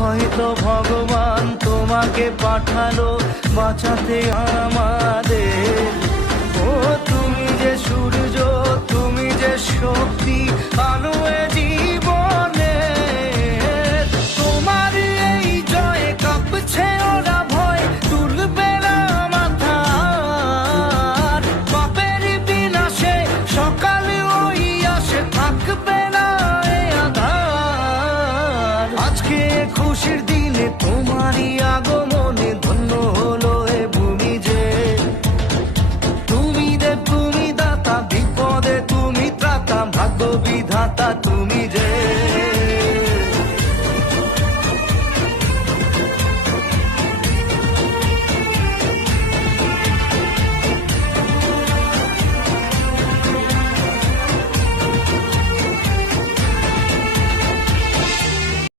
হয়তো ভগবান তোমাকে পাঠালো বাঁচাতে আমাদের। ও তুমি যে সূর্য, তুমি যে শক্তি, আলো এ জীবনে। তোমার এই জয়ে কাঁপছে ওরা ভয়, তুলবে না মাথা। পাপের বিনাশে সকাল ওই আসে, থাকবে না এ আধার। আজকে খুশির দিনে তোমারই আগমনে ধন্য